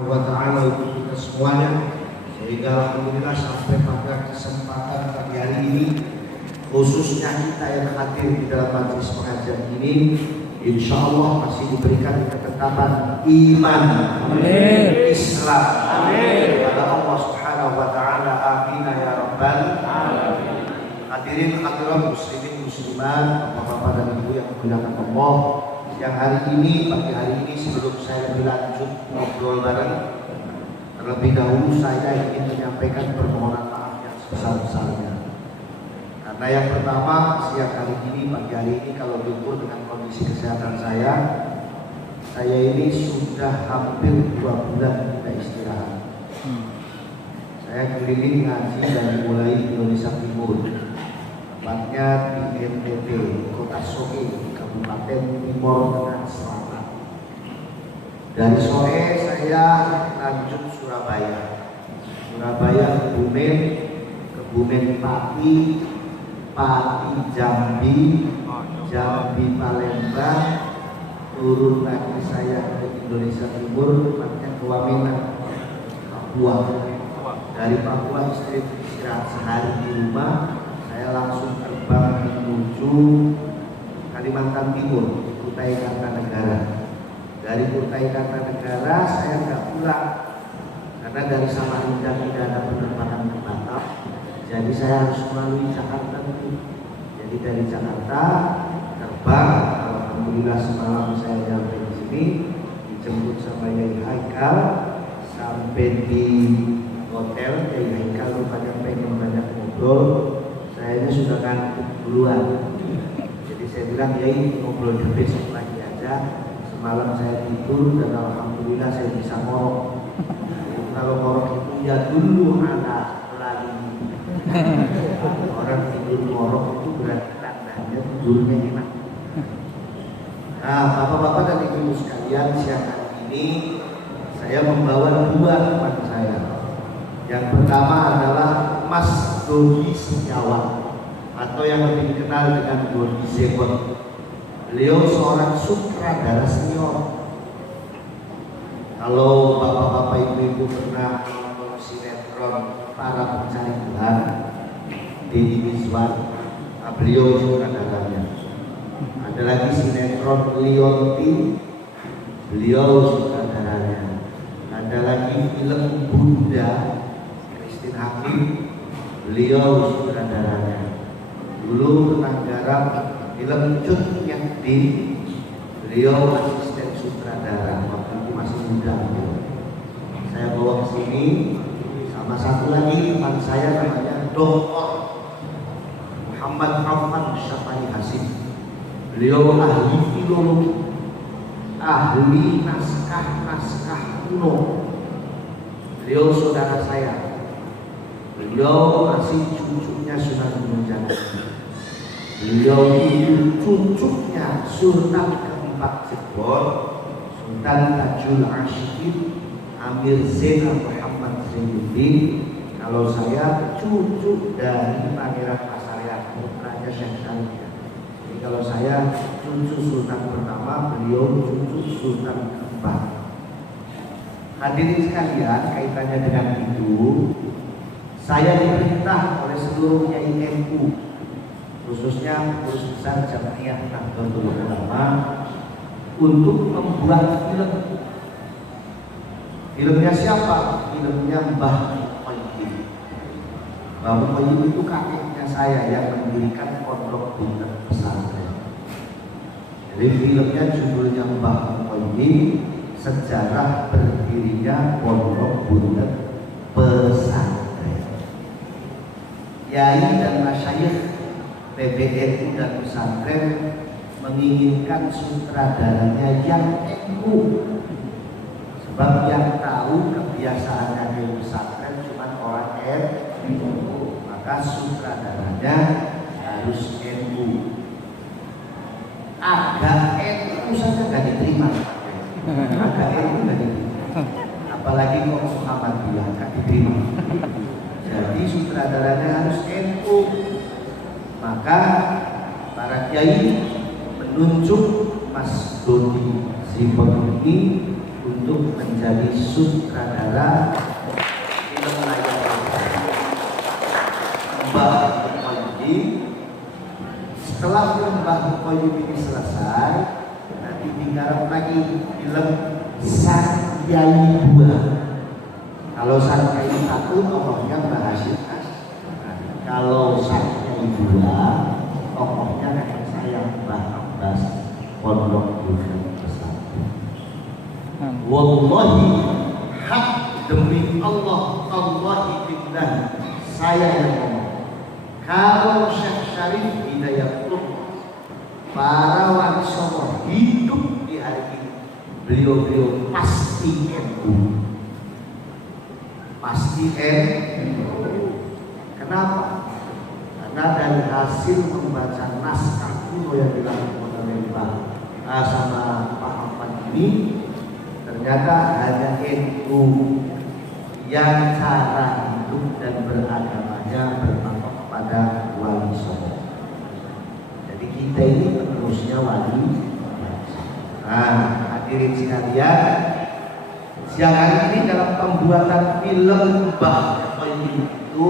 wa ta'ala untuk kita semuanya, sehingga alhamdulillah sampai pada kesempatan pagi hari ini, khususnya kita yang hadir di dalam majelis pengajian ini, insya Allah masih diberikan ketetapan iman, amin, Islam, amin, kepada Allah Subhanahu wa ta'ala, amin ya rabbal alamin. Hadirin hadirat muslimin muslimat, bapak-bapak dan ibu yang dimuliakan Allah, yang hari ini, pagi hari ini, sebelum saya lebih lanjut ngobrol bareng, terlebih dahulu saya ingin menyampaikan permohonan maaf yang sebesar-besarnya. Karena yang pertama, siang hari ini, pagi hari ini, kalau diukur dengan kondisi kesehatan saya ini sudah hampir 2 bulan tidak istirahat. Saya keliling ngaji dari mulai Indonesia Timur, tepatnya di NTT, Kota Soe, Kabupaten Timur Tengah Selatan. Dari sore saya lanjut Surabaya, Kebumen Pati, Pati Jambi, Jambi Palembang, turun lagi saya ke Indonesia Timur, tepatnya ke Wamena, Papua. Dari Papua istirahat sehari di rumah, saya langsung terbang menuju Kalimantan Timur, Kutai Kartanegara. Dari Kutai Kartanegara saya nggak pulang karena dari Samarinda tidak ada penerbangan ke Batam, jadi saya harus melalui Jakarta dulu. Jadi dari Jakarta terbang, alhamdulillah semalam saya sampai di sini, dijemput sama Yai Haikal, sampai di hotel. Yai Haikal rupanya pengen banyak ngobrol, saya sudah ngantuk duluan. Saya bilang, Yai ngobrol besok lagi aja. Semalam saya tidur dan alhamdulillah saya bisa ngorok. Kalau ngorok itu ya dulu anak lagi. Orang tidur ngorok itu berarti tandanya tidurnya enak. Nah, bapak-bapak dan ibu sekalian, siang hari ini saya membawa 2 teman saya. Yang pertama adalah Mas Dodi Setiawan, atau yang lebih dikenal dengan Dodi Zebot. Beliau seorang sutradara senior. Kalau bapak-bapak ibu-ibu pernah nonton sinetron Para Pencari Tuhan, Deddy Mizwar, beliau sutradaranya. Ada lagi sinetron Lionti, beliau sutradaranya. Ada lagi film Bunda, Christine Hakim, beliau sutradaranya. Dulu pernah garap film Cut Nyekti, beliau asisten sutradara, waktu itu masih muda. Saya bawa ke sini sama satu lagi teman saya namanya Dr. Muhammad Rahman Syafani Hasim. Beliau ahli filologi, ahli naskah kuno. Beliau saudara saya. Beliau masih cucunya Sunan Gunung Jati. Beliau itu cucunya Sultan keempat Jebol, Sultan Tajul Ashikin, Amir Zainal Muhammad Zainuddin. Kalau saya cucu dari Pangeran Pasaryan, putranya Syekh Khalid. Jadi kalau saya cucu Sultan pertama, beliau cucu Sultan keempat. Hadirin sekalian, kaitannya dengan itu, saya diperintah oleh seluruh Kiai NU, khususnya Pengurus Besar Jamiah Nahdlatul Ulama, untuk membuat film. Filmnya siapa? Filmnya Mbah Muqayyim. Mbah Muqayyim itu kakeknya saya yang mendirikan Pondok Buntet Pesantren. Jadi filmnya judulnya Mbah Muqayyim, sejarah berdirinya Pondok Buntet Pesantren. Yai dan masyayikh PBNU dan pesantren menginginkan sutradaranya yang NU, sebab yang tahu kebiasaannya di pesantren cuma orang NU, maka sutradaranya harus NU. Agak NU saja nggak diterima, agak NU nggak diterima, apalagi kok Muhammadiyah nggak diterima. Jadi sutradaranya harus NU. Maka para kiai menunjuk Mas Dodi Zebot ini untuk menjadi sutradara film layar lebar Mbah Muqayyim. Setelah film Mbah Muqayyim ini selesai, nanti digarap lagi film Sang Kyai 2. Kalau Sang Kyai 1 tokohnya Mbah Hasyim Asy'ari. Kalau Sang Kyai 2 tokohnya kakek saya Mbah Abbas Pondok Gede Pesantren. Wallahi hak demi Allah, Allahi billah, saya yang ngomong. Kalau Syekh Syarif Hidayatullah para wali songo hidup di hari ini, beliau pasti NU. Pasti NU. Kenapa? Karena dari hasil membaca naskah kuno yang dilakukan oleh Pak sama Pak Ahmad ini, ternyata hanya NU yang cara hidup dan beragamanya berpatok pada wali songo. Jadi kita ini penerusnya wali. Nah, hadirin sekalian, siang hari ini dalam pembuatan film Mbah Muqayyim itu,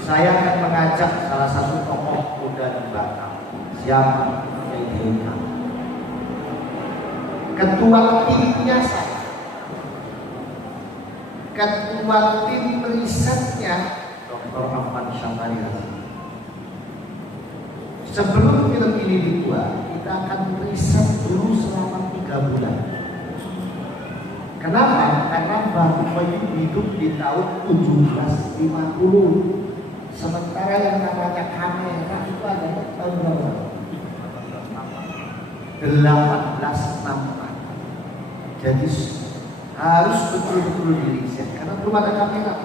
saya akan mengajak salah satu tokoh muda di Batam. Siapa? Ketua timnya saya, ketua tim risetnya Dr. Afan Syafari. Sebelum film ini dibuat, kita akan riset dulu selama 3 bulan. Kenapa? Karena Mbah Muqayyim hidup di tahun 1750. Sementara yang namanya kamera itu adanya tahun berapa? 1864. Jadi harus betul-betul diriset karena belum ada kamera.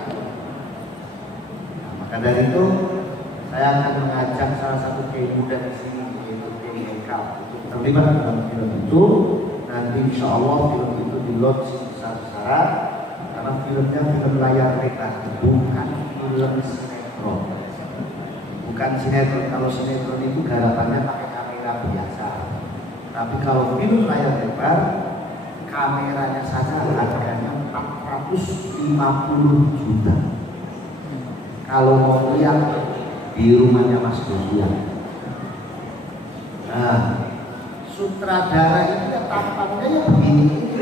Nah, maka dari itu saya akan mengajak salah satu kiai muda di sini, yaitu Kiai Eka, untuk terlibat dalam film itu. Nanti insya Allah film itu di-launching besar-besaran karena filmnya film layar lebar, bukan film sinetron. Bukan sinetron. Kalau sinetron itu garapannya pakai kamera biasa. Tapi kalau film layar lebar, kameranya saja harganya 450 juta. Kalau mau lihat di rumahnya Mas Bobian. Nah, sutradara ini tampangnya ya begini.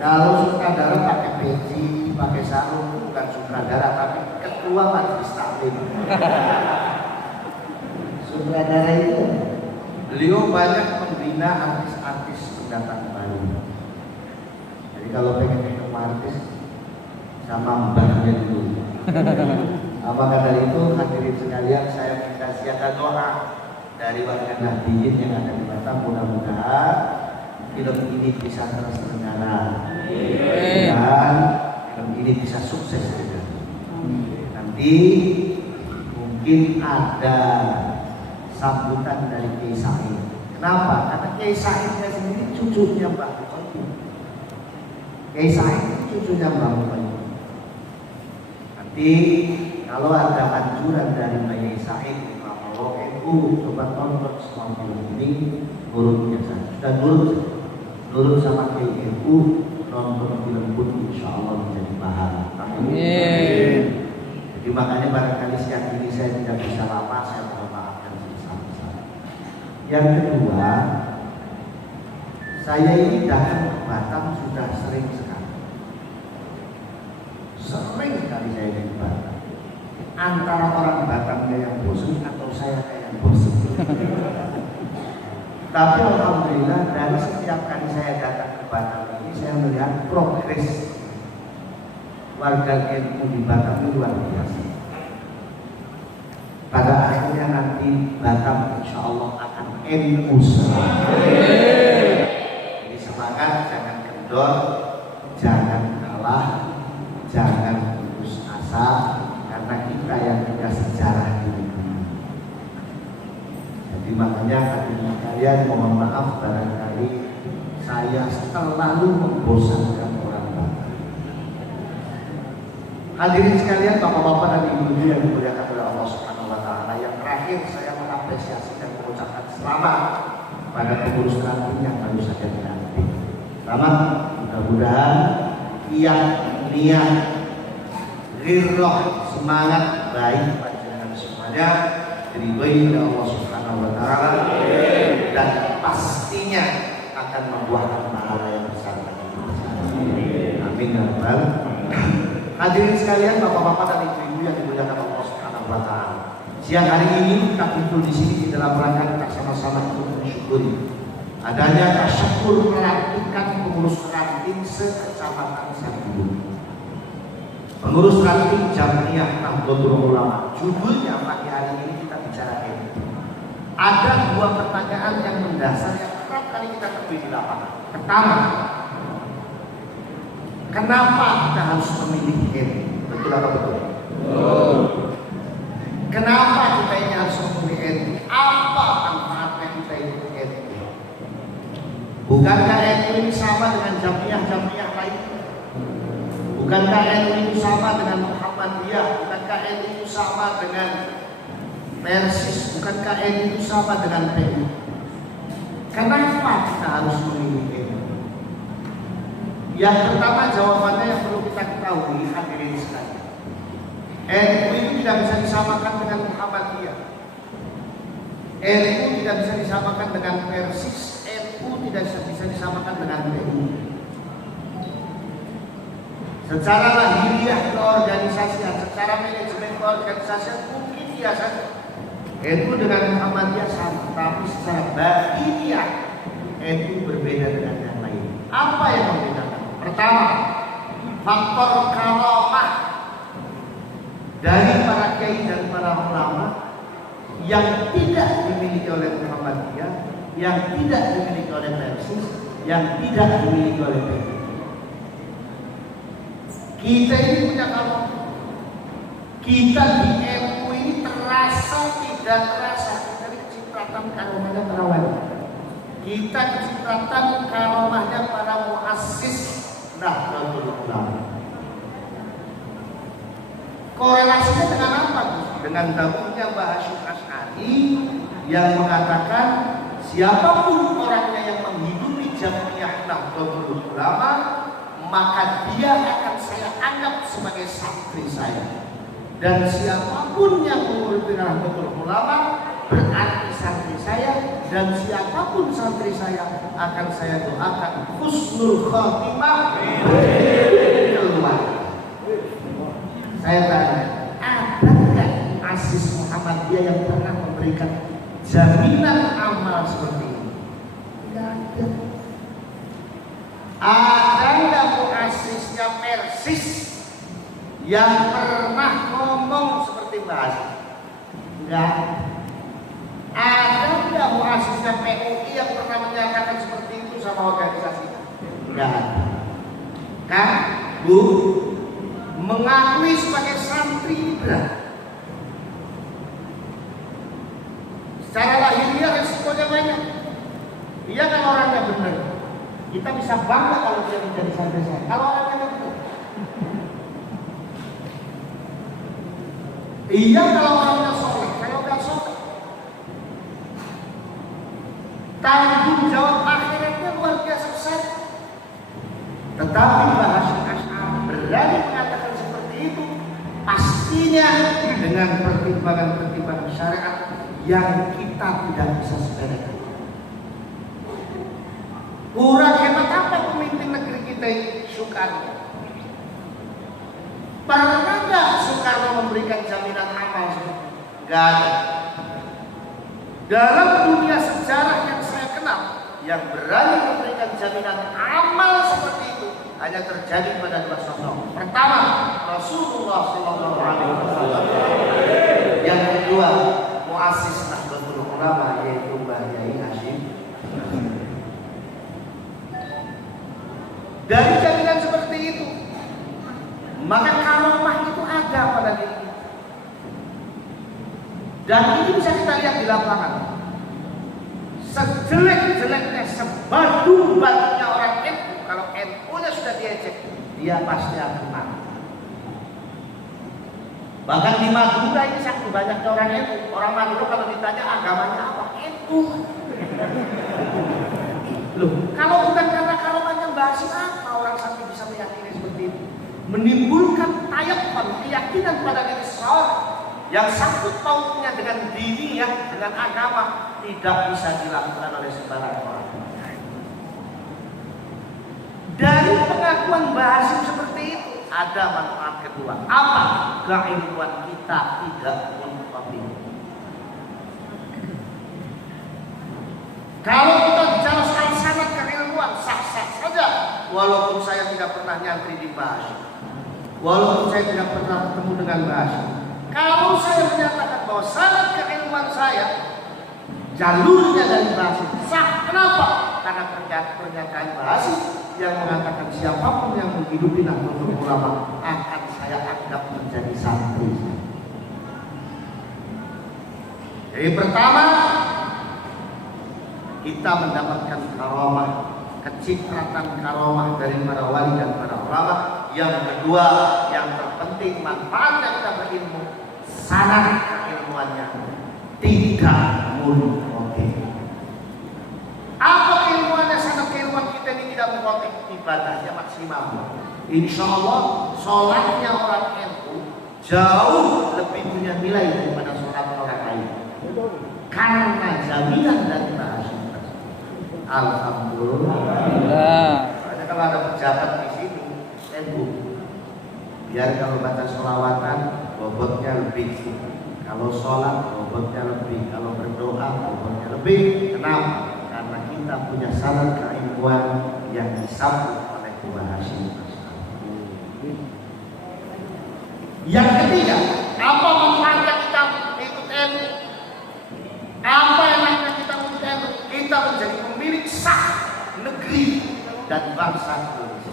Kalau sutradara pakai peci, pakai sarung, bukan sutradara tapi ketua majelis taklim. Sutradara itu beliau banyak membina artis-artis pendatang baru. Jadi kalau pengen ketemu artis sama mbahnya dulu. Maka dari itu hadirin sekalian, saya minta siaga doa dari warga Nahdliyin yang ada di Batam, mudah-mudahan film ini bisa terselenggara dan film ini bisa sukses juga. Nanti mungkin ada sambutan dari Kiai Said. Kenapa? Karena Kiai Saidnya sendiri cucunya Mbah Muqayyim. Kiai Said cucunya Mbah Muqayyim. Nanti kalau ada anjuran dari Kiai Said, kalau NU coba tonton semua film ini, nurutnya saja. Dan nurut sama Kiai NU, nonton film pun insya Allah menjadi pahala. Amin. Jadi makanya barangkali siang ini saya tidak bisa lama, saya mohon maafkan sebesar-besar. Yang kedua, saya ini datang ke Batam sudah sering sekali. Sering sekali saya di Batam. Antara orang Batamnya yang bosan atau saya yang bosan. Tapi alhamdulillah dari setiap kali saya datang ke Batam ini, saya melihat progres warga NU di Batam itu luar biasa. Pada akhirnya nanti Batam insya Allah akan NU semua. Jadi semangat, jangan kendor, jangan kalah, jangan putus asa, karena kita yang punya sejarah ini. Jadi makanya hadirin sekalian, mohon maaf barangkali saya selalu membosankan orang Batam. Hadirin sekalian, bapak-bapak dan ibu-ibu yang dimuliakan oleh Allah Subhanahu wa Ta'ala, yang terakhir saya mengapresiasi dan mengucapkan selamat pada pengurus kantin yang baru saja dilantik. Pertama, mudah-mudahan niat ghirrah, semangat baik panjenengan semuanya diridhoi oleh Allah Subhanahu wa taala dan pastinya akan membuahkan pahala yang besar. Amin ya rabbal. Hadirin sekalian, bapak-bapak dan ibu-ibu yang dimuliakan Allah Subhanahu wa taala. Siang hari ini kita kumpul di sini di dalam rangka kita sama-sama untuk mensyukuri adanya tasyakur pelantikan pengurus ranting sekecamatan Saribu. Pengurus ranting Jamiyah Nahdlatul Ulama. Judulnya pagi hari ini kita bicara ini. Ada dua pertanyaan yang mendasar yang kerap kali kita temui di lapangan. Pertama, kenapa kita harus memilih ini? Betul atau betul? Kenapa kita ini harus memilih ini? Apa manfaatnya kita ikut ini? Bukankah ini sama dengan Jamiyah lain? Bukankah NU itu sama dengan Muhammadiyah? Bukankah NU itu sama dengan Persis? Bukankah NU itu sama dengan PI? Kenapa kita harus memilih NU? Yang pertama, jawabannya yang perlu kita ketahui, hadirin sekalian, NU itu tidak bisa disamakan dengan Muhammadiyah. NU tidak bisa disamakan dengan Persis. NU tidak bisa disamakan dengan PI. Secara lahiriah keorganisasian, secara manajemen keorganisasian mungkin dia saja NU dengan Muhammadiyah sama, tapi secara batiniah NU berbeda dengan yang lain. Apa yang membedakan? Pertama, faktor karomah dari para kiai dan para ulama yang tidak dimiliki oleh Muhammadiyah, yang tidak dimiliki oleh Persis, yang tidak dimiliki oleh PI. Kita ini punya kalau kita di MU ini terasa tidak terasa dari kecipratan karomahnya para wali. Kita kecipratan karomahnya para muassis Nahdlatul Ulama. Korelasinya dengan apa? Dengan dawuhnya Mbah Hasyim Asy'ari yang mengatakan siapapun orangnya yang menghidupi Jamiyah Nahdlatul Ulama, maka dia akan saya anggap sebagai santri saya. Dan siapapun yang mengikuti Nahdlatul Ulama berarti santri saya, dan siapapun santri saya akan saya doakan husnul khotimah keluar. Saya tanya, ada nggak asis Muhammadiyah yang pernah memberikan jaminan amal seperti ini? Tidak ada. Ada nggak muasisnya Persis yang pernah ngomong seperti bahasa? Enggak. Ada nggak muasisnya PUI yang pernah menyatakan seperti itu sama organisasinya? Enggak ada. Kan, Bu, mengakui sebagai santri berat. Secara lahiriah resikonya banyak. Iya kan orangnya benar. Kita bisa bangga kalau dia menjadi santri saya. Kalau orangnya benar. Iya kalau orangnya soleh. Kalau nggak soleh, tanggung jawab akhiratnya luar biasa besar. Tetapi Mbah Hasyim Asy'ari berani mengatakan seperti itu, pastinya dengan pertimbangan-pertimbangan syariat yang kita tidak bisa sepelekan. Kurang hebat apa pemimpin negeri kita ini? Soekarno. Pernah nggak Soekarno memberikan jaminan amal seperti itu? Nggak ada. Dalam dunia sejarah yang saya kenal, yang berani memberikan jaminan amal seperti itu hanya terjadi pada dua sosok. Pertama, Rasulullah SAW. Yang kedua, muassis Nahdlatul Ulama, yaitu Mbah Yai Hasyim. Dari jaminan seperti itu, maka karomah itu ada pada diri kita. Dan ini bisa kita lihat di lapangan. Sejelek-jeleknya, sebadu-badunya orang NU, kalau NU-nya sudah diejek, dia pasti akan mati. Bahkan di Madura ini sangat banyaknya orang NU. Orang Madura kalau ditanya agamanya apa? NU. Loh, kalau bukan karena karomahnya Mbah menimbulkan tayakkan, keyakinan pada diri seseorang yang sangkut pautnya dengan dini ya, dengan agama, tidak bisa dilakukan oleh sembarang orang. Dari pengakuan Mbah Hashim seperti itu ada manfaat kedua. Apa? Keilmuan kita tidak munqati. Kalau kita bicara soal sanad keilmuan, sah-sah saja. Walaupun saya tidak pernah nyantri di Mbah Hashim, walaupun saya tidak pernah bertemu dengan Mbah Hashim, kalau saya menyatakan bahwa sanad keilmuan saya jalurnya dari Mbah Hashim sah. Kenapa? Karena pernyataan Mbah Hashim yang mengatakan siapapun yang menghidupi Nahdlatul Ulama akan saya anggap menjadi santri. Jadi pertama, kita mendapatkan karamah, kecipratan karamah dari para wali dan para ulama. Yang kedua, yang terpenting manfaatnya kita berilmu, sanad keilmuannya tidak munqati. Apa keilmuannya? Sanad keilmuan kita ini tidak munqati, ibadahnya maksimal. Insya Allah sholatnya orang NU jauh lebih punya nilai daripada sholat orang lain, karena jaminan dari Mbah Hashim. Alhamdulillah. Karena kalau ada pejabat di sini, NU, biar kalau baca sholawatan bobotnya lebih, kalau sholat bobotnya lebih, kalau berdoa bobotnya lebih. Kenapa? Karena kita punya sanad keilmuan yang disambut oleh Mbah Hashim. Yang ketiga, apa manfaatnya kita ikut NU? Apa enaknya kita ikut NU? Kita menjadi pemilik sah negeri dan bangsa Indonesia.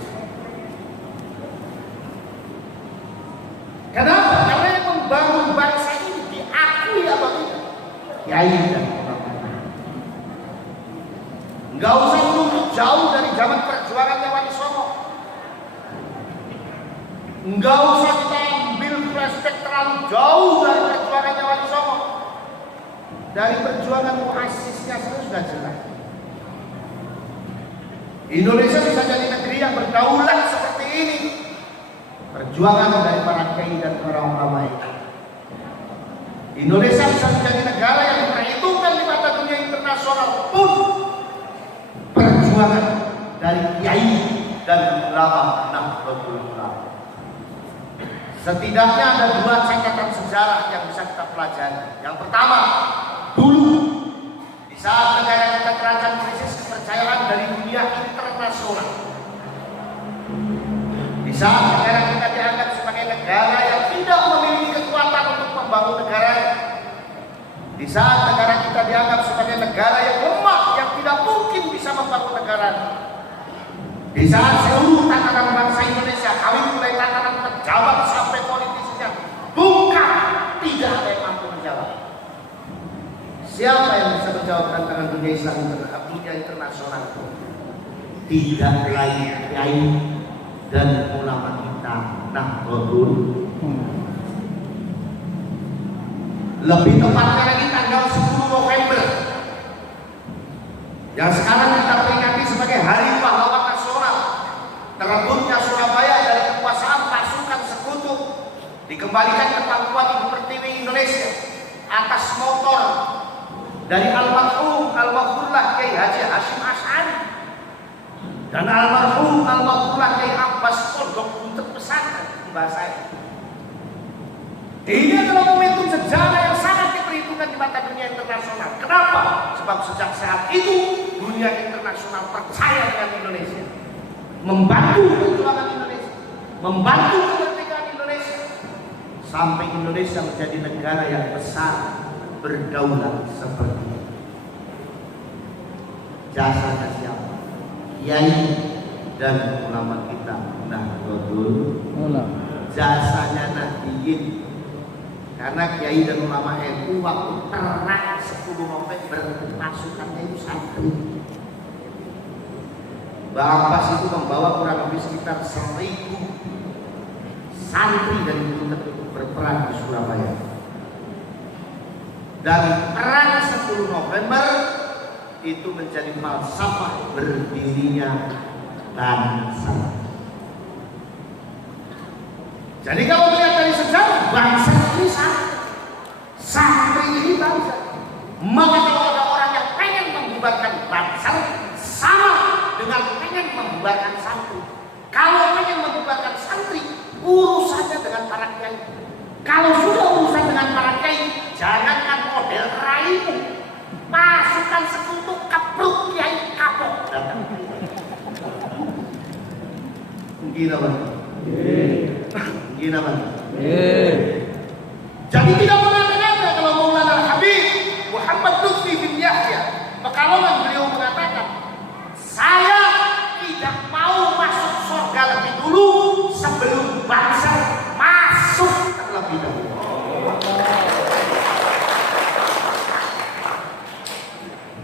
Kenapa? Karena yang membangun bangsa ini diakui atau tidak? Kiai dan ulama. Enggak usah menunggu jauh dari zaman perjuangannya Wali Songo. Enggak usah kita ambil flashback terlalu jauh dari perjuangannya Wali Songo. Dari perjuangan muasisnya sudah jelas. Indonesia bisa jadi negeri yang berdaulat seperti ini. Perjuangan dari para kiai dan para ulama itu. Indonesia bisa menjadi negara yang diperhitungkan di mata dunia internasional pun perjuangan dari kiai dan ulama Nahdlatul Ulama. Setidaknya ada dua catatan sejarah yang bisa kita pelajari. Yang pertama, dulu di saat negara kita terancam krisis kepercayaan dari dunia internasional, di saat negara kita dianggap sebagai negara yang tidak memiliki kekuatan untuk membangun negaranya, di saat negara kita dianggap sebagai negara yang lemah yang tidak mungkin bisa membangun negaranya, di saat seluruh tatanan bangsa Indonesia, kawin mulai tatanan pejabat sampai politisnya bukan, tidak ada yang mampu menjawab. Siapa yang bisa menjawab tantangan dunia Islam dunia internasional? Tidak lain kiai dan ulama kita Nahdlatul. Lebih tepatnya lagi tanggal 10 November yang sekarang kita peringati sebagai Hari Pahlawan Nasional. Terebutnya Surabaya dari kekuasaan pasukan sekutu, dikembalikan ke pangkuan Ibu Pertiwi Indonesia atas motor dari almarhumlah Kiai Haji Hashim Asy'ari dan almarhumlah Kiai Abbas Pondok Buntut Pesantren bahasa. Ini adalah momentum sejarah yang sangat diperhitungkan di mata dunia internasional. Kenapa? Sebab sejak saat itu dunia internasional percaya dengan Indonesia, membantu perjuangan Indonesia, membantu kemerdekaan Indonesia, sampai Indonesia menjadi negara yang besar, berdaulat seperti ini. Jasanya siapa? Kiai dan ulama kita Nahdlatul Ulama. Jasanya Nahdiyin. Karena kiai dan ulama NU waktu terang 10 November pasukannya itu santri. Mbah Abbas itu membawa kurang lebih sekitar 1000 santri dari Buntut berperang di Surabaya. Dan perang 10 November itu menjadi falsafah berdirinya bangsa. Jadi kalau melihat dari sejarah, bangsa ini santri ini bangsa. Maka kalau ada orang yang pengen membubarkan bangsa, sama dengan pengen membubarkan santri. Kalau pengen membubarkan santri, urusannya dengan para kiai. Kalau sudah urusan dengan para kiai, jangankan model raimu, masukkan sekutu kepruk kiai kapok datang. Gila banget. Gila banget. Jadi tidak mengada-ngada kalau Maulana Habib Muhammad Lutfi bin Yahya Pekalongan beliau mengatakan, saya tidak mau masuk surga lebih dulu sebelum bangsa masuk terlebih dahulu.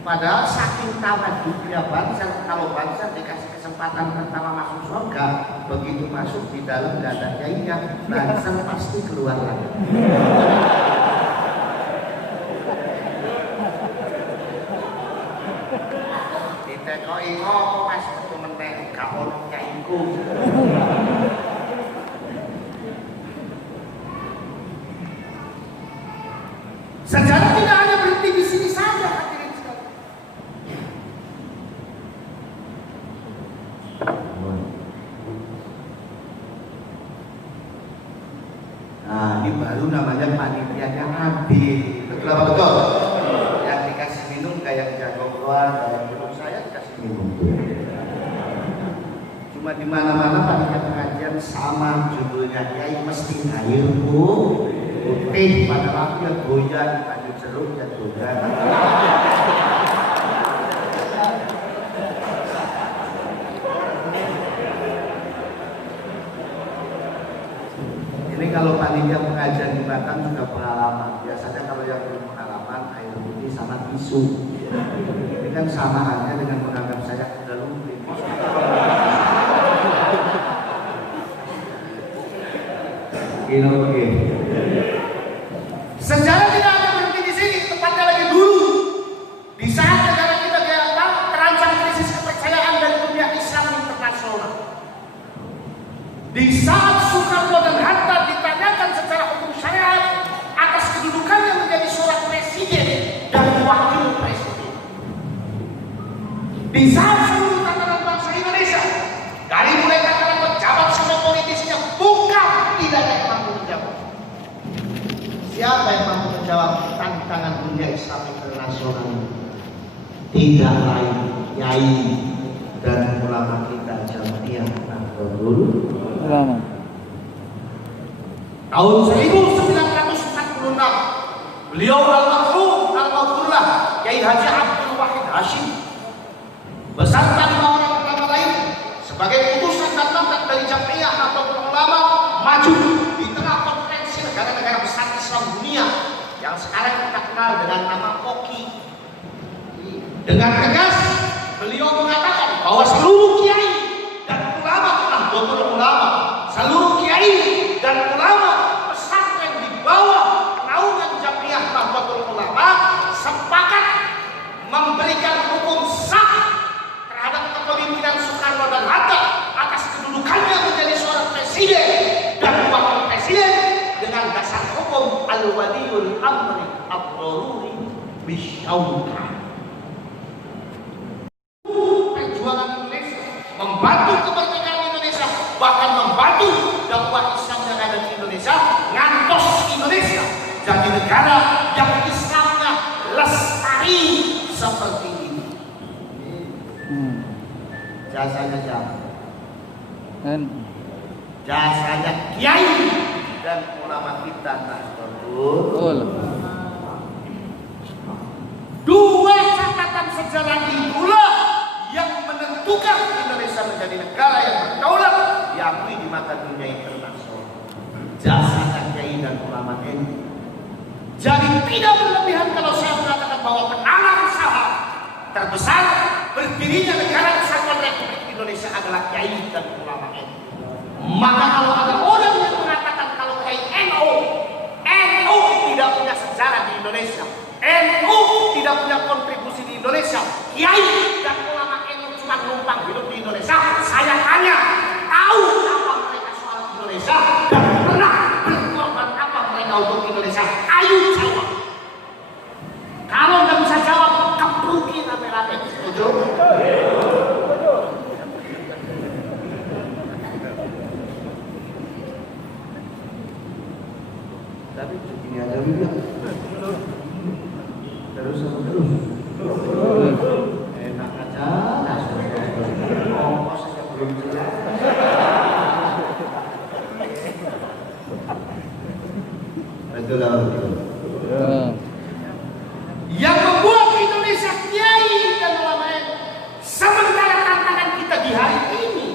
Padahal saking tawaduknya bangsa, kalau bangsa dikasih kesempatan pertama masuk surga, begitu masuk di dalam gak ada kiainya, bangsa pasti keluar lagi. Ditekoi ngopo mas metu meneh gak ono kiaiku. Sejarah tidak hanya berhenti di sini saja, hadirin sekalian. Nah, ini baru namanya panitianya adil. Betul apa betul? Yang dikasih minum kayak jago keluar, kayak minum saya dikasih minum. Cuma di mana-mana panitia pengajian sama judulnya kiai mesti air putih, padahal dia goyang, lanjut jeruk dan goyang. Ini kalau panitia pengajian di Batam juga pengalaman. Biasanya kalau yang belum pengalaman, air putih sama tisu. Ini kan sama halnya dengan menganggap saya udah lumpur. Oke. Sejarah tidak ada berhenti di sini, tepatnya lagi dulu. Di saat negara kita terancam krisis kepercayaan dari dunia Islam internasional. Di saat Soekarno dan Hatta ditanyakan secara hukum syariat atas kedudukannya menjadi seorang presiden dan wakil presiden. Di saat seluruh tatanan bangsa Indonesia, dari mulai tatanan pejabat semua politisnya, bukan tidak ada yang mampu menjawab. Siapa yang mampu menjawab tantangan dunia Islam internasional? Tidak lain kiai dan ulama kita Jamiah Nahdlatul Ulama. Tahun 1946, beliau almarhum almarhumlah Kiai Haji Abdul Wahid Hashim beserta 5 orang ulama lain sebagai utusan dan mandat dari Jamiah Nahdlatul Ulama maju di tengah konferensi negara-negara besar Islam dunia yang sekarang kita kenal dengan nama OKI. Dengan tegas beliau mengatakan bahwa seluruh kiai dan ulama Nahdlatul Ulama, seluruh kiai dan ulama pesantren di bawah naungan Jamiah Nahdlatul Ulama sepakat memberikan hukum sah terhadap kepemimpinan Soekarno dan Hatta atas kedudukannya menjadi seorang presiden dan wakil presiden dengan dasar hukum al-waliyul amri ad-daruri bisyauka. Perjuangan Indonesia, membantu kemerdekaan Indonesia, bahkan membantu dakwah Islam yang ada di Indonesia, ngantos Indonesia jadi negara yang Islamnya lestari seperti ini. Jasanya siapa? Jasanya kiai dan ulama kita Nahdlatul. Dua catatan sejarah itulah yang menentukan Indonesia menjadi negara yang berdaulat diakui di mata dunia internasional. Jasanya kiai dan ulama ini. Jadi tidak berlebihan kalau saya mengatakan bahwa penanam saham terbesar berdirinya negara kesatuan Republik Indonesia adalah kiai dan ulama ini. Maka kalau ada orang yang mengatakan kalau kiai NU tidak punya sejarah di Indonesia, NU tidak punya kontribusi di Indonesia, kiai dan ulama NU cuma numpang hidup di Indonesia, saya tanya, tahu apa mereka soal Indonesia dan Betul atau betul? Yang membuat Indonesia kiai dan ulama NU. Sementara tantangan kita di hari ini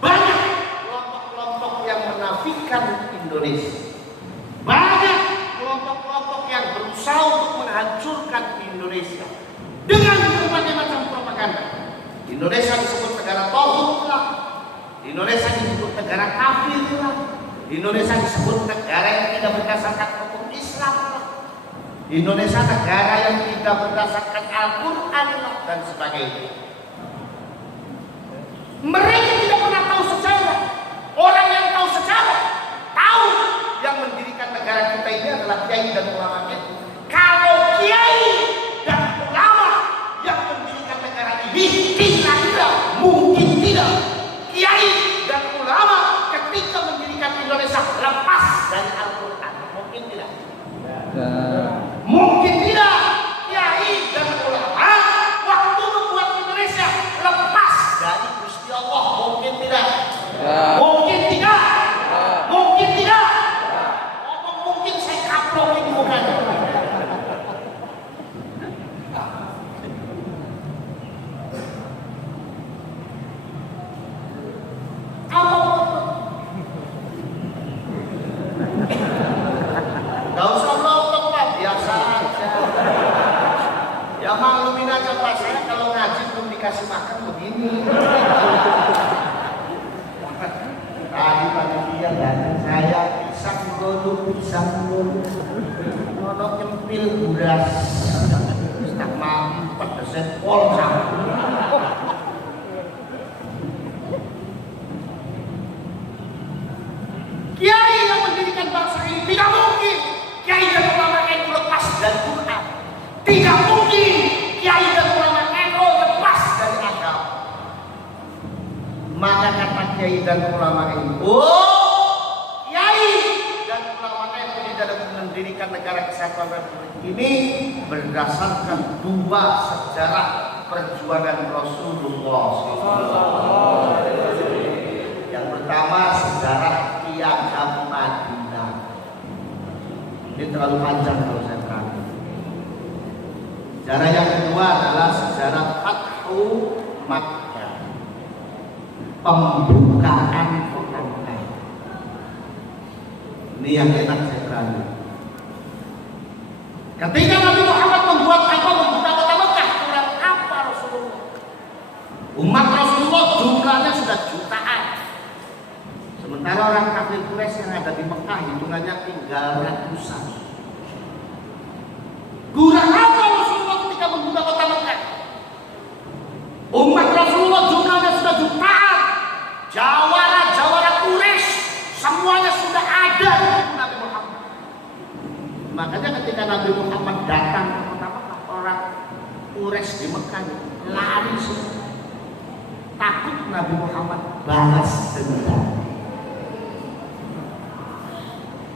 banyak kelompok-kelompok yang menafikan Indonesia. Banyak kelompok-kelompok yang berusaha untuk menghancurkan Indonesia dengan berbagai macam propaganda. Indonesia disebut negara tauhid lah, Indonesia disebut negara kafir lah, Indonesia disebut negara yang tidak berdasarkan hukum Islam lah, Indonesia negara yang tidak berdasarkan Al-Quran lah, dan sebagainya. Mereka tidak pernah tahu sejarah. Orang yang tahu sejarah tahu yang mendirikan negara kita ini adalah kiai dan ulama itu. Kalau kiai dan ulama yang mendirikan negara ini tidak, mungkin tidak. Kiai dan ulama ketika mendirikan Indonesia lepas dari Al-Quran, mungkin tidak. Mungkin tidak. Kiai dan ulama waktu membuat Indonesia lepas dari Gusti Allah, mungkin tidak. Mungkin tidak. Mungkin tidak. Ngomong mungkin saya kaprok ini mukanya. Gak usah melotot Pak, biasa aja. Ya maklumin aja Pak, saya kalau ngaji belum dikasih makan begini. Tadi panitia datang saya pisang golu, nono nyempil beras, tak mampet deset pol Kiai yang mendirikan bangsa ini tidak mungkin kiai dan ulama NU lepas dari Quran. Tidak mungkin kiai dan ulama NU lepas dari agama. Maka kata kiai dan ulama NU, kiai dan ulama NU di dalam mendirikan negara kesatuan Republik ini berdasarkan dua sejarah perjuangan Rasulullah SAW. Yang pertama sejarah Piagam Madinah. Ini terlalu panjang kalau saya terangkan. Sejarah yang kedua adalah sejarah Fathu Makkah, pembukaan kota Mekah. Ini yang enak saya terangkan. Ketika Nabi Muhammad membuat membuka kota Mekah, kurang apa Rasulullah? Umat Rasulullah jumlahnya sudah jutaan. Sementara orang kafir Quraisy yang ada di Mekah hitungannya tinggal ratusan. Kurang apa Rasulullah ketika membuka kota Mekah? Umat Rasulullah jumlahnya sudah jutaan. Jawara Quraisy semuanya sudah ada di Nabi Muhammad. Makanya ketika Nabi Muhammad datang ke kota Mekah, orang Quraisy di Mekah lari semua. Takut Nabi Muhammad balas dendam.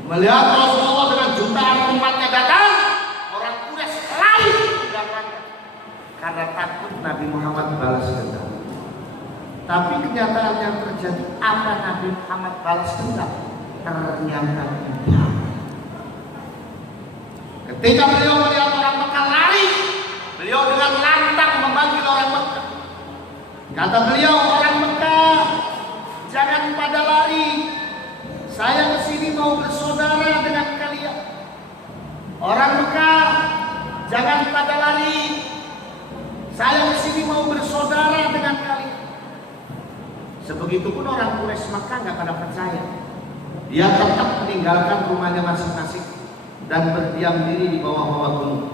Melihat Rasulullah dengan jutaan umatnya datang, orang Quraisy lari karena takut Nabi Muhammad balas dendam. Tapi kenyataan yang terjadi, apa Nabi Muhammad balas dendam? Ternyata tidak. Ketika beliau melihat orang Mekah lari, beliau dengan lantang memanggil orang Mekah. Kata beliau, orang Mekah, jangan pada lari. Saya kesini mau bersaudara dengan kalian. Orang Mekah, jangan pada lari. Saya kesini mau bersaudara dengan kalian. Sebegitupun orang Quraisy Mekah nggak pada percaya. Dia tetap meninggalkan rumahnya masing-masing dan berdiam diri di bawah-bawah gunung.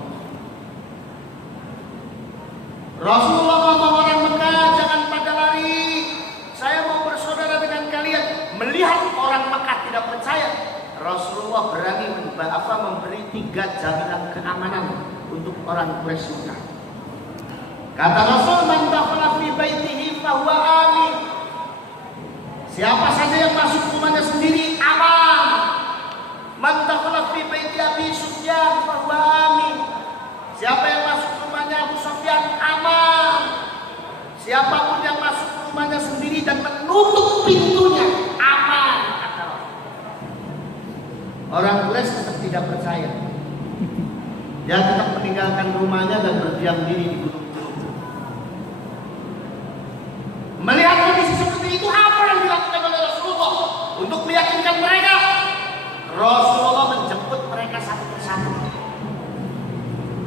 Rasulullah ngomong orang Mekah, jangan pada lari. Saya mau bersaudara dengan kalian. Melihat orang Mekah tidak percaya, Rasulullah berani memberi 3 jaminan keamanan untuk orang Quraisy Mekah. Kata Rasul, man dakhala fi baitihi fahuwa amin. Siapa saja yang masuk rumahnya sendiri aman. Man dakhala fi baiti Abi Sufyan fahuwa amin. Siapa yang masuk rumahnya Abu Sufyan aman. Siapapun yang masuk rumahnya sendiri dan menutup pintunya aman. Orang Quraisy tetap tidak percaya. Dia tetap meninggalkan rumahnya dan berdiam diri di gunung-gunung. Melihat kondisi seperti itu, apa yang dilakukan oleh Rasulullah untuk meyakinkan mereka? Rasulullah menjemput mereka satu persatu.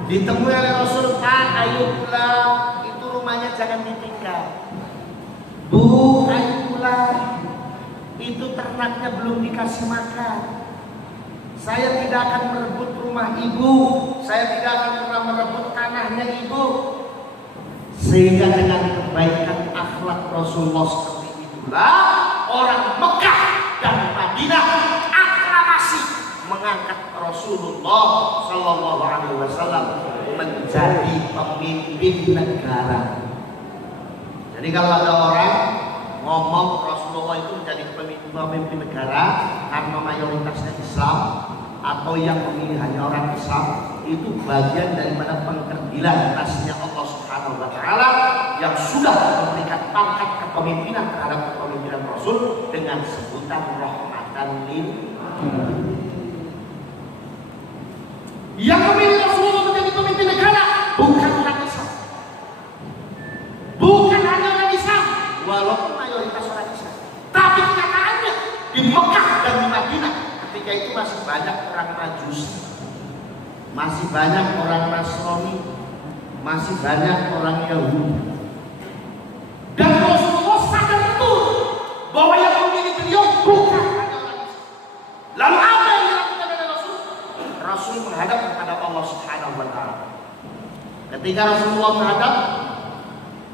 Ditemui oleh Rasul, Pak, ayo pulang. Itu rumahnya jangan ditinggal. Bu, ayo pulang. Itu ternaknya belum dikasih makan. Saya tidak akan merebut rumah ibu. Saya tidak akan pernah merebut tanahnya ibu. Sehingga dengan kebaikan akhlak Rasulullah seperti itulah orang Mekah dan Madinah aklamasi mengangkat Rasulullah Sallallahu Alaihi Wasallam menjadi pemimpin negara. Jadi kalau ada orang ngomong Rasulullah itu menjadi pemimpin negara karena mayoritasnya Islam atau yang memilih hanya orang Islam, itu bagian daripada pengkerdilan atasnya Allah Subhanahu wa Ta'ala yang sudah memberikan pangkat kepemimpinan terhadap kepemimpinan Rasul dengan sebutan rahmatan lil alamin. Yang memilih Rasulullah menjadi pemimpin negara bukan orang Islam, bukan hanya orang Islam, walaupun mayoritas orang Islam, tapi kenyataannya di Mekah dan di Madinah ketika itu masih banyak orang Majusi, masih banyak orang Nasrani, masih banyak orang Yahudi. Dan Rasulullah sadar betul bahwa yang memilih beliau bukan hanya orang Islam. Lalu apa yang dilakukan oleh Rasul? Rasul menghadap kepada Allah Subhanahu wa Ta'ala. Ketika Rasulullah menghadap,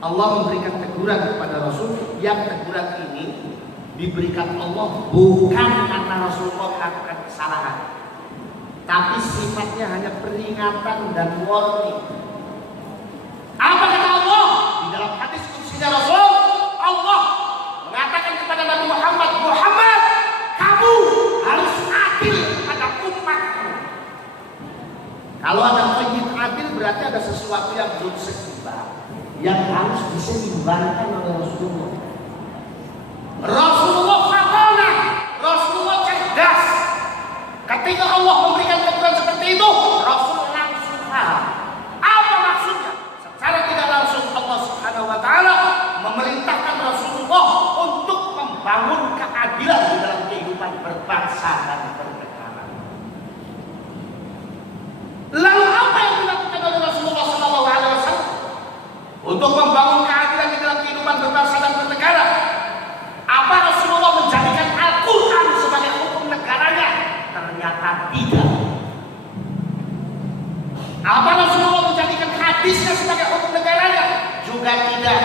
Allah memberikan teguran kepada Rasul, yang teguran ini diberikan Allah bukan karena Rasulullah melakukan kesalahan, tapi sifatnya hanya peringatan dan warning. Apa kata Allah? Di dalam hadis qudsinya Rasul, Allah mengatakan kepada Nabi Muhammad, Muhammad, kamu harus adil pada umatmu. Kalau ada penyit adil berarti ada sesuatu yang belum seimbang, yang harus diseimbangkan oleh Rasulullah. Rasulullah fadana, Rasulullah cerdas. Ketika Allah memberikan teguran seperti itu, Rasul langsung paham. Apa maksudnya? Secara tidak langsung Allah Subhanahu wa Ta'ala memerintahkan Rasulullah untuk membangun keadilan di dalam kehidupan berbangsa dan bernegara. Lalu apa yang dilakukan oleh Rasulullah SAW untuk membangun keadilan di dalam kehidupan berbangsa dan bernegara? Apa Rasulullah menjadikan Al-Quran sebagai hukum negaranya? Ternyata tidak. Apa Rasulullah menjadikan hadisnya sebagai hukum negaranya? Juga tidak.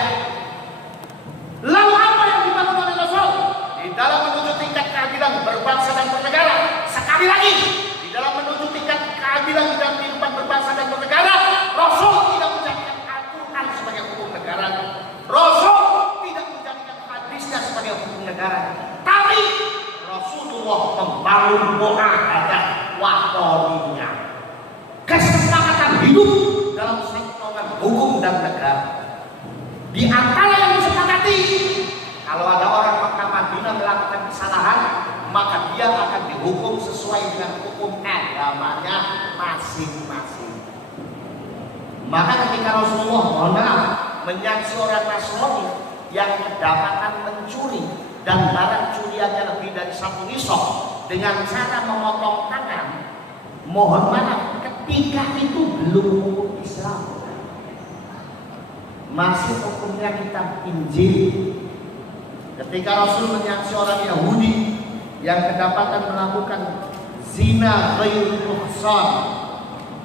Lalu apa yang dibangun oleh Rasul? Di dalam menuju tingkat keadilan berbangsa dan bernegara, sekali lagi, di dalam menuju tingkat keadilan di dalam kehidupan berbangsa dan bernegara, Rasul tidak menjadikan Al-Quran sebagai hukum negaranya. Rasul sebagai hukum negara, tapi Rasulullah membangun muahadah waqariyah, kesepakatan hidup dalam sektoran hukum dan negara. Di antara yang disepakati, kalau ada orang Mekah Madinah melakukan kesalahan, maka dia akan dihukum sesuai dengan hukum agamanya masing-masing. Maka ketika Rasulullah mohon maaf menyaksi orang Nasrani yang kedapatan mencuri dan barang curiannya lebih dari 1 nisab dengan cara memotong tangan, mohon maaf, ketika itu belum hukum Islam, masih hukumnya kitab Injil. Ketika Rasul menyaksi orang Yahudi yang kedapatan melakukan zina ghairul muhsan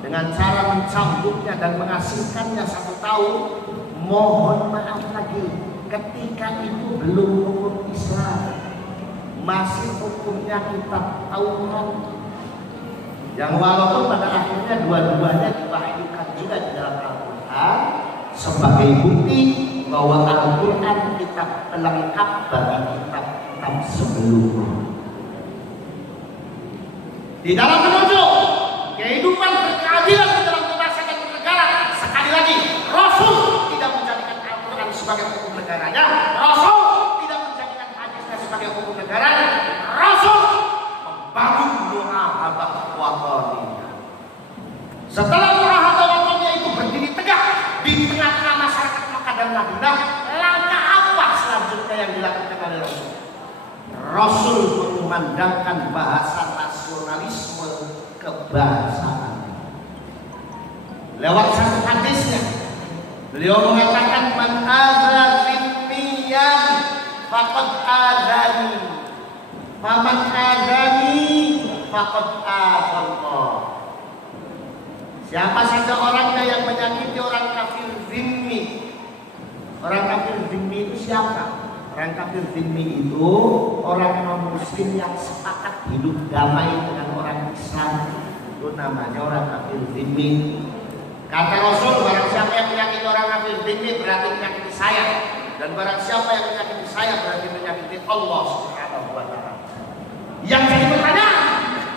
dengan cara mencambuknya dan mengasingkannya 1 tahun, mohon maaf lagi, ketika itu belum hukum Islam, masih hukumnya kitab Taurat, yang walaupun pada akhirnya dua-duanya diwahyukan juga di dalam Al-Quran sebagai bukti bahwa Al-Quran kitab pelengkap bagi kitab-kitab sebelumnya. Di dalam menuju kehidupan berkeadilan di dalam berbangsa dan bernegara, sekali lagi Rasul tidak menjadikan Al-Quran sebagai hukum negaranya, Rasul tidak menjadikan hadisnya sebagai hukum negaranya, Rasul membangun muahadah waqariyah. Nah, langkah apa selanjutnya yang dilakukan oleh Rasul? Rasul mengumandangkan bahasa nasionalisme kebangsaan. Lewat satu hadisnya, beliau mengatakan man adza zimmiyan faqad adzani, faman adzani faqad adzallah. Siapa saja orangnya yang menyakiti orang kafir zimmi. Orang kafir zimmi itu siapa? Orang kafir zimmi itu orang non-muslim yang sepakat hidup damai dengan orang Islam. Itu namanya orang kafir zimmi. Kata Rasul, barang siapa yang menyakiti orang kafir zimmi berarti menyakiti saya. Dan barang siapa yang menyakiti saya berarti menyakiti Allah Subhanahu wa ta'ala. Yang jadi pertanyaan,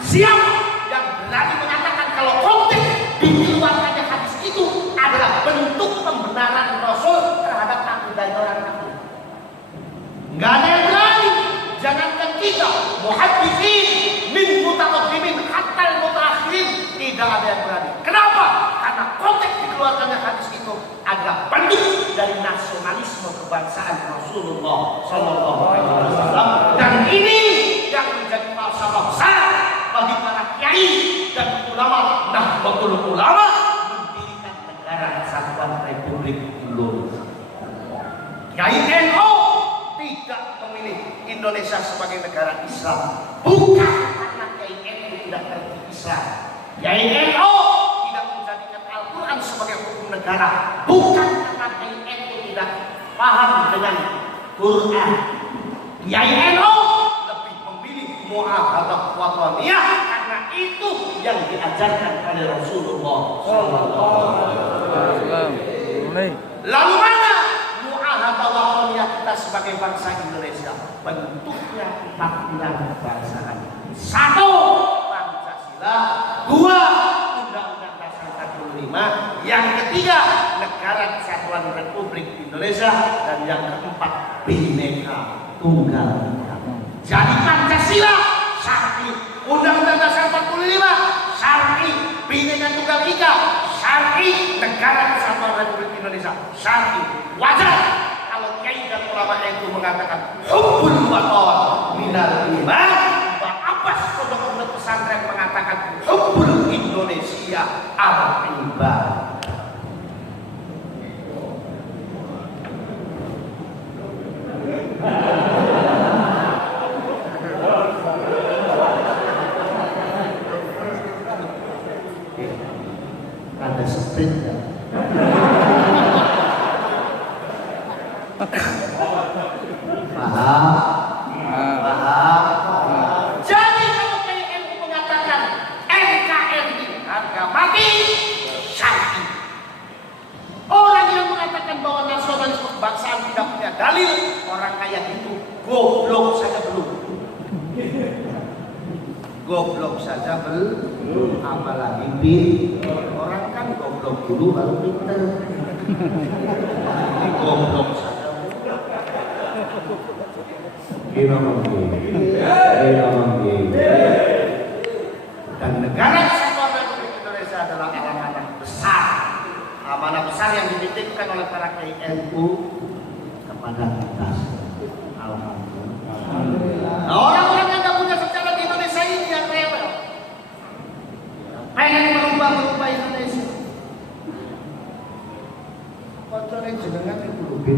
siapa yang berani mengatakan kalau konteks dikeluarkannya hadis itu adalah bentuk pembenaran Rasul terhadap akidah orang kafir? Enggak ada yang berani. Jangankan kita, muhadditsin min mutaqaddimin hatta mutaakhirin, tidak ada yang berani. Kenapa? Karena konteks dikeluarkannya hadis itu adalah bentuk dari nasionalisme kebangsaan Rasulullah Sallallahu Alaihi Wasallam. Dan ini yang menjadi falsafah besar bagi para kiai dan ulama. Nahdlatul Ulama mendirikan negara Kesatuan Republik Indonesia. Kiai NU tidak memilih Indonesia sebagai negara Islam, bukan karena Kiai NU tidak mengerti Islam. Kiai NU tidak menjadikan Al-Quran sebagai hukum negara, bukan karena Kiai NU tidak paham dengan Quran. Kiai NU lebih memilih muahadah wataniyah karena itu yang diajarkan oleh Rasulullah SAW. Lalu mana muahadah wataniyah kita sebagai bangsa Indonesia? Bentuknya ketakdiran kebangsaan. 1. Pancasila. 2. Undang-Undang Dasar 45. Yang ketiga, Negara Kesatuan Republik Indonesia. Dan yang keempat, Bhinneka Tunggal Ika. Jadi Pancasila syar'i, Undang-Undang Dasar 45 syar'i, Bhinneka Tunggal Ika syar'i, Negara Kesatuan Republik Indonesia syar'i. Wajar kalau kiai dan ulama itu mengatakan hubbul watan minal iman. Pak Abbas pondok pesantren mengatakan hubbul Indonesia al-ibadah. Ada sprint ya? Paham? Jadi kalau KNU mengatakan NKRI harga mati syar'i. Orang yang mengatakan bahwa nasionalisme kebangsaan tidak punya dalil, orang kayak itu goblok saja belum. Goblok saja belum, apalagi orang kan goblok dulu baru pinter. Ini goblok saja. Dan negara Kesatuan Republik Indonesia adalah amanah besar. Amanah besar yang dititipkan oleh para kiai NU kepada kita. Alhamdulillah. Nah, orang-orang yang tidak punya sejarah di Indonesia ini yang rebel, pengen merubah Indonesia. Kocorin jenengan itu lebih.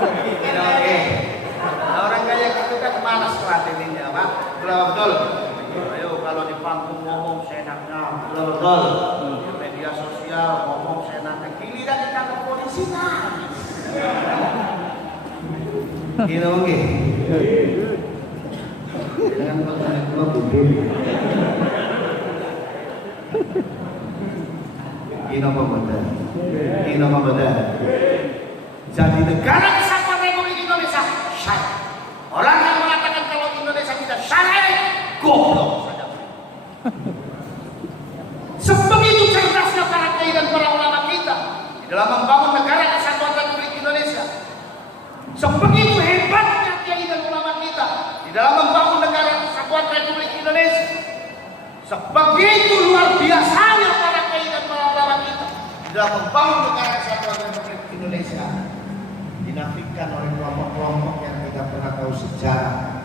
Oke. Nah, orang kaya gitu kan mana strateginya, Pak? Betul. Ayo kalau di panggung ngomong seenaknya, betul. Di media sosial ngomong seenaknya, giliran ditangkap polisi nangis. Gila oke. Jangan kalau gua bunuh. Ini apa benar? Jadi negara Kesatuan Republik Indonesia syar'i. Orang yang mengatakan kalau Indonesia tidak syar'i, goblok saja. Sebegitu cerdasnya para kiai dan para ulama kita di dalam membangun negara Kesatuan Republik Indonesia. Sebegitu hebatnya kiai dan ulama kita di dalam membangun negara Kesatuan Republik Indonesia. Sebegitu luar biasanya para kiai dan para dalam membangun negara kesatuan Republik Indonesia dinafikan oleh kelompok-kelompok yang tidak pernah tahu sejarah